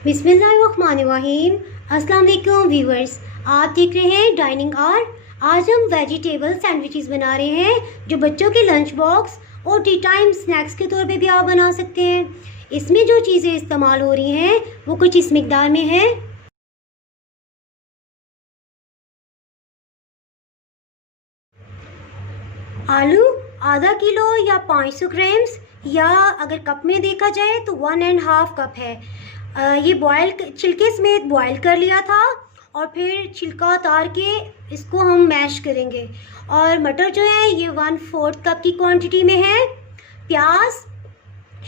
बिस्मिल्लाहिर्रहमानिर्रहीम। अस्सलाम वालेकुम व्यूअर्स, आप देख रहे हैं डाइनिंग आर। आज हम वेजिटेबल सैंडविचेस बना रहे हैं जो बच्चों के लंच बॉक्स और टी टाइम स्नैक्स के तौर पे भी आप बना सकते हैं। इसमें जो चीज़ें इस्तेमाल हो रही हैं वो कुछ इस मिकदार में है। आलू आधा किलो या 500 ग्राम्स, या अगर कप में देखा जाए तो 1.5 कप है। ये बॉयल छिलके समेत बॉयल कर लिया था और फिर छिलका उतार के इसको हम मैश करेंगे। और मटर जो है ये 1/4 कप की क्वांटिटी में है। प्याज,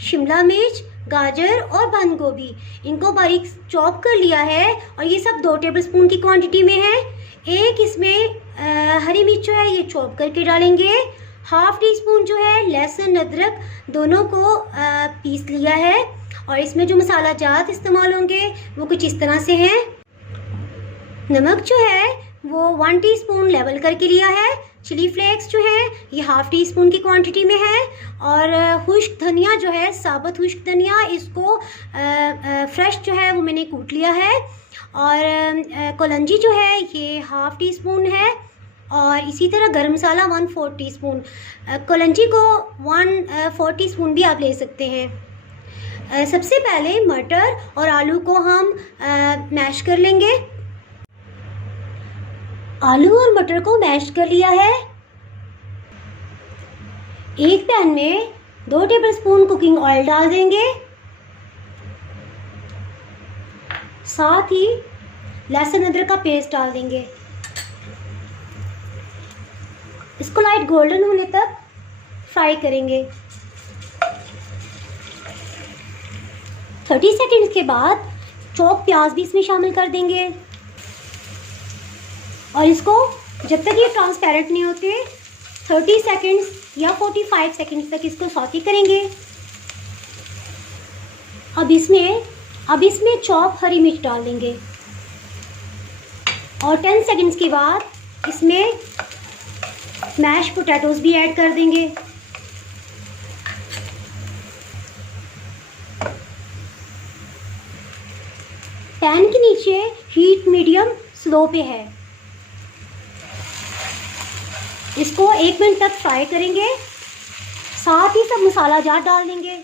शिमला मिर्च, गाजर और बंद गोभी, इनको बारीक चॉप कर लिया है और ये सब 2 टेबलस्पून की क्वांटिटी में है। एक इसमें हरी मिर्च जो है ये चॉप करके डालेंगे। हाफ टी स्पून जो है लहसुन अदरक दोनों को पीस लिया है। और इसमें जो मसाला जात इस्तेमाल होंगे वो कुछ इस तरह से हैं। नमक जो है वो 1 टीस्पून लेवल करके लिया है। चिली फ्लेक्स जो है ये हाफ टी स्पून की क्वांटिटी में है। और खुश्क धनिया जो है, साबुत खुश्क धनिया, इसको फ्रेश जो है वो मैंने कूट लिया है। और कलौंजी जो है ये हाफ टी स्पून है। और इसी तरह गरम मसाला 1/4 टीस्पून। कलौंजी को 1/4 टीस्पून भी आप ले सकते हैं। सबसे पहले मटर और आलू को हम मैश कर लेंगे। आलू और मटर को मैश कर लिया है। एक पैन में 2 टेबलस्पून कुकिंग ऑयल डाल देंगे। साथ ही लहसुन अदरक का पेस्ट डाल देंगे। इसको लाइट गोल्डन होने तक फ्राई करेंगे। 30 सेकंड्स के बाद चॉप प्याज भी इसमें शामिल कर देंगे। और इसको जब तक ये ट्रांसपेरेंट नहीं होते 30 सेकंड्स या 45 सेकंड्स तक इसको सौते करेंगे। अब इसमें चॉप हरी मिर्च डाल देंगे। और 10 सेकंड्स के बाद इसमें मैश पोटैटोज भी ऐड कर देंगे। पैन के नीचे हीट मीडियम स्लो पे है। इसको 1 मिनट तक फ्राई करेंगे। साथ ही सब मसाला जात डाल देंगे।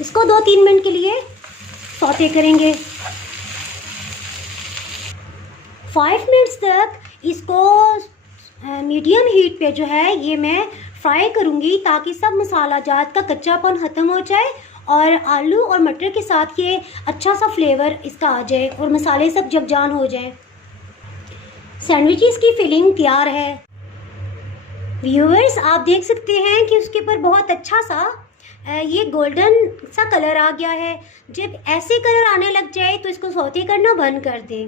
इसको 2-3 मिनट के लिए सौते करेंगे। 5 मिनट्स तक इसको मीडियम हीट पे जो है ये मैं फ्राई करूँगी ताकि सब मसाला जात का कच्चापन ख़त्म हो जाए और आलू और मटर के साथ ये अच्छा सा फ्लेवर इसका आ जाए और मसाले सब जगजान हो जाएं। सैंडविचेस की फिलिंग तैयार है। व्यूअर्स, आप देख सकते हैं कि उसके ऊपर बहुत अच्छा सा ये गोल्डन सा कलर आ गया है। जब ऐसे कलर आने लग जाए तो इसको सौते करना बंद कर दें।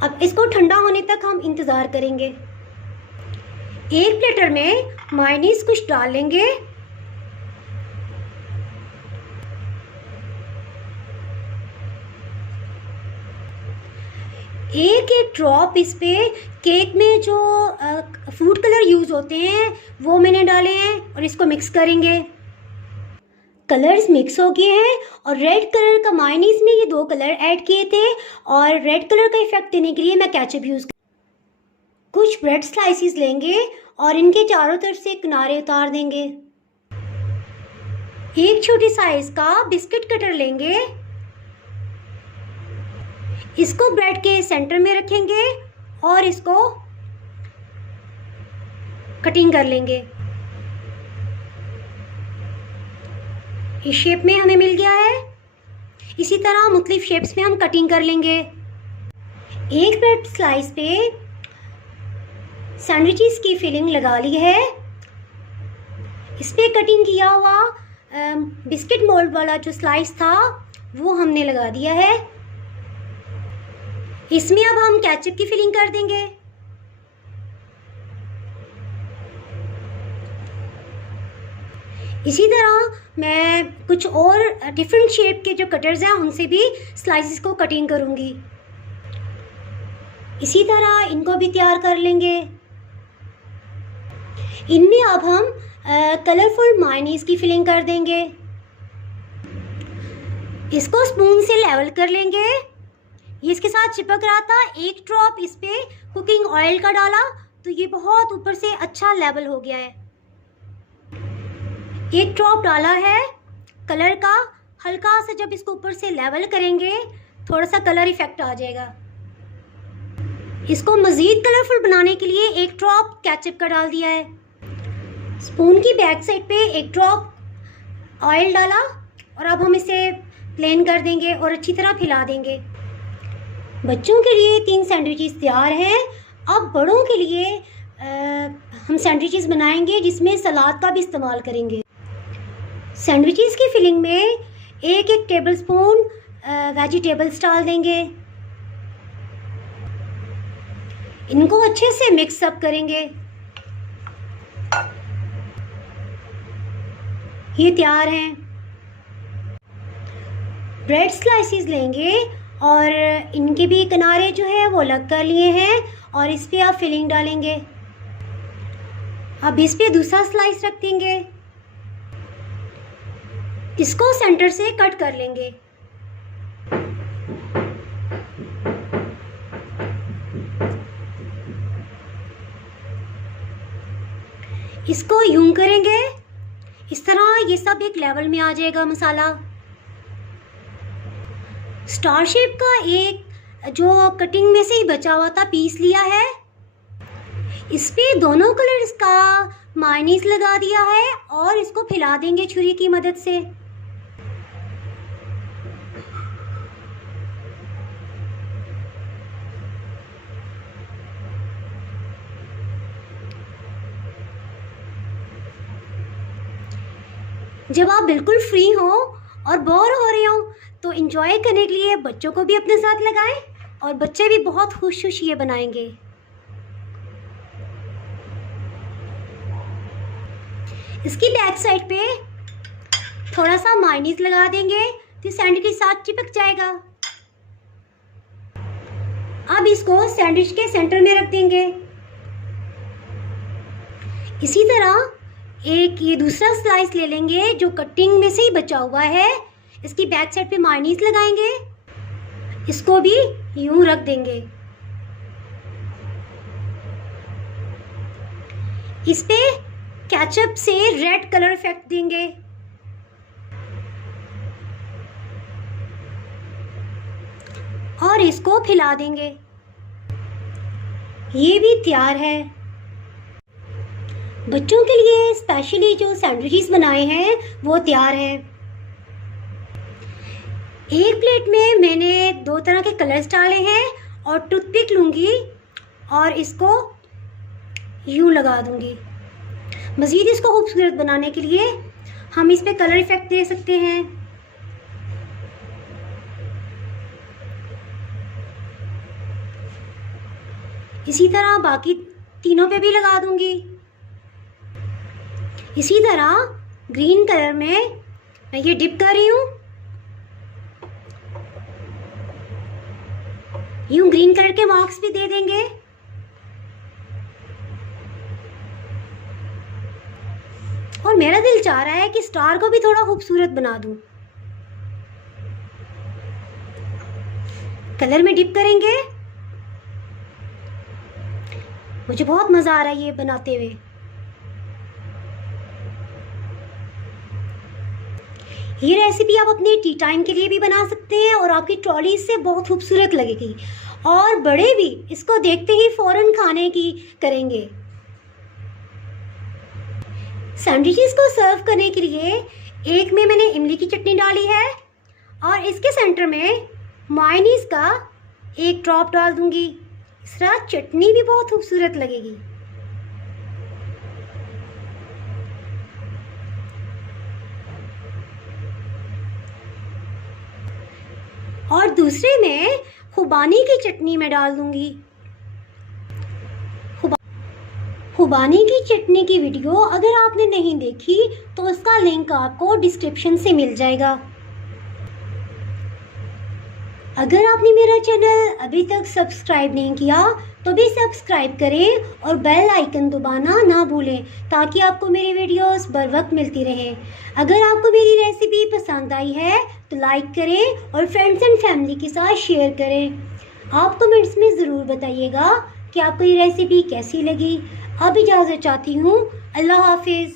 अब इसको ठंडा होने तक हम इंतज़ार करेंगे। एक प्लेटर में मायोनीज कुछ डाल लेंगे। एक ड्रॉप इस पे केक में जो फूड कलर यूज़ होते हैं वो मैंने डाले हैं और इसको मिक्स करेंगे। कलर्स मिक्स हो गए हैं और रेड कलर का मायोनीज में ये 2 कलर ऐड किए थे और रेड कलर का इफेक्ट देने के लिए मैं केचप यूज़ कुछ ब्रेड स्लाइसिस लेंगे और इनके चारों तरफ से किनारे उतार देंगे। एक छोटी साइज का बिस्किट कटर लेंगे। इसको ब्रेड के सेंटर में रखेंगे और इसको कटिंग कर लेंगे। इस शेप में हमें मिल गया है। इसी तरह मुख्तलिफ शेप्स में हम कटिंग कर लेंगे। एक ब्रेड स्लाइस पे सैंडविचेस की फिलिंग लगा ली है। इस पे कटिंग किया हुआ बिस्किट मोल्ड वाला जो स्लाइस था वो हमने लगा दिया है। इसमें अब हम केचप की फिलिंग कर देंगे। इसी तरह मैं कुछ और डिफरेंट शेप के जो कटर्स हैं उनसे भी स्लाइसेस को कटिंग करूँगी। इसी तरह इनको भी तैयार कर लेंगे। इनमें अब हम कलरफुल मायोनीज की फिलिंग कर देंगे। इसको स्पून से लेवल कर लेंगे। ये इसके साथ चिपक रहा था, एक ड्रॉप इस पे कुकिंग ऑयल का डाला तो ये बहुत ऊपर से अच्छा लेवल हो गया है। एक ड्रॉप डाला है कलर का, हल्का सा जब इसको ऊपर से लेवल करेंगे थोड़ा सा कलर इफेक्ट आ जाएगा। इसको मज़ीद कलरफुल बनाने के लिए एक ड्रॉप केचप का डाल दिया है। स्पून की बैक साइड पे एक ड्रॉप ऑयल डाला और अब हम इसे प्लेन कर देंगे और अच्छी तरह फैला देंगे। बच्चों के लिए 3 सैंडविचेस तैयार हैं। अब बड़ों के लिए हम सैंडविचेस बनाएंगे जिसमें सलाद का भी इस्तेमाल करेंगे। सैंडविचेस की फिलिंग में एक टेबल स्पून वेजिटेबल्स डाल देंगे। इनको अच्छे से मिक्स अप करेंगे। ये तैयार हैं। ब्रेड स्लाइसेस लेंगे और इनके भी किनारे जो है वो अलग कर लिए हैं और इस पे आप फिलिंग डालेंगे। अब इस पे दूसरा स्लाइस रख देंगे। इसको सेंटर से कट कर लेंगे। इसको यूं करेंगे, इस तरह ये सब एक लेवल में आ जाएगा मसाला। स्टार शेप का एक जो कटिंग में से ही बचा हुआ था पीस लिया है। इस पे दोनों कलर्स का मायोनीज लगा दिया है और इसको फैला देंगे छुरी की मदद से। जब आप बिल्कुल फ्री हो और बोर हो रहे हो तो एंजॉय करने के लिए बच्चों को भी अपने साथ लगाएं और बच्चे भी बहुत खुश ये बनाएंगे। इसकी बैक साइड पे थोड़ा सा मायोनीज लगा देंगे तो सैंडविच के साथ चिपक जाएगा। अब इसको सैंडविच के सेंटर में रख देंगे। इसी तरह एक ये दूसरा स्लाइस ले लेंगे जो कटिंग में से ही बचा हुआ है। इसकी बैक साइड पे मायोनीज लगाएंगे, इसको भी यूं रख देंगे। इस पे केचप से रेड कलर इफेक्ट देंगे। और इसको फैला देंगे। ये भी तैयार है। बच्चों के लिए स्पेशली जो सैंडविचेस बनाए हैं वो तैयार हैं। एक प्लेट में मैंने 2 तरह के कलर्स डाले हैं और टूथपिक लूँगी और इसको यूं लगा दूँगी। मज़ीद इसको खूबसूरत बनाने के लिए हम इस पे कलर इफेक्ट दे सकते हैं। इसी तरह बाकी तीनों पे भी लगा दूँगी। इसी तरह ग्रीन कलर में मैं ये डिप कर रही हूँ। यूं ग्रीन कलर के मार्क्स भी दे देंगे। और मेरा दिल चाह रहा है कि स्टार को भी थोड़ा खूबसूरत बना दूं। कलर में डिप करेंगे। मुझे बहुत मज़ा आ रहा है ये बनाते हुए। ये रेसिपी आप अपने टी टाइम के लिए भी बना सकते हैं और आपकी ट्रॉली इससे बहुत खूबसूरत लगेगी और बड़े भी इसको देखते ही फ़ौरन खाने की करेंगे। सैंडविचेस को सर्व करने के लिए एक में मैंने इमली की चटनी डाली है और इसके सेंटर में मायोनीज का एक ड्रॉप डाल दूंगी। इस तरह चटनी भी बहुत खूबसूरत लगेगी। और दूसरे में खुबानी की चटनी में डाल दूंगी। खुबानी की चटनी की वीडियो अगर आपने नहीं देखी तो उसका लिंक आपको डिस्क्रिप्शन से मिल जाएगा। अगर आपने मेरा चैनल अभी तक सब्सक्राइब नहीं किया तो भी सब्सक्राइब करें और बेल आइकन दबाना ना भूलें ताकि आपको मेरी वीडियोस बर वक्त मिलती रहे। अगर आपको मेरी रेसिपी पसंद आई है तो लाइक करें और फ्रेंड्स एंड फैमिली के साथ शेयर करें। आप कमेंट्स में ज़रूर बताइएगा कि आपको ये रेसिपी कैसी लगी। अब इजाज़त चाहती हूँ। अल्लाह हाफिज़।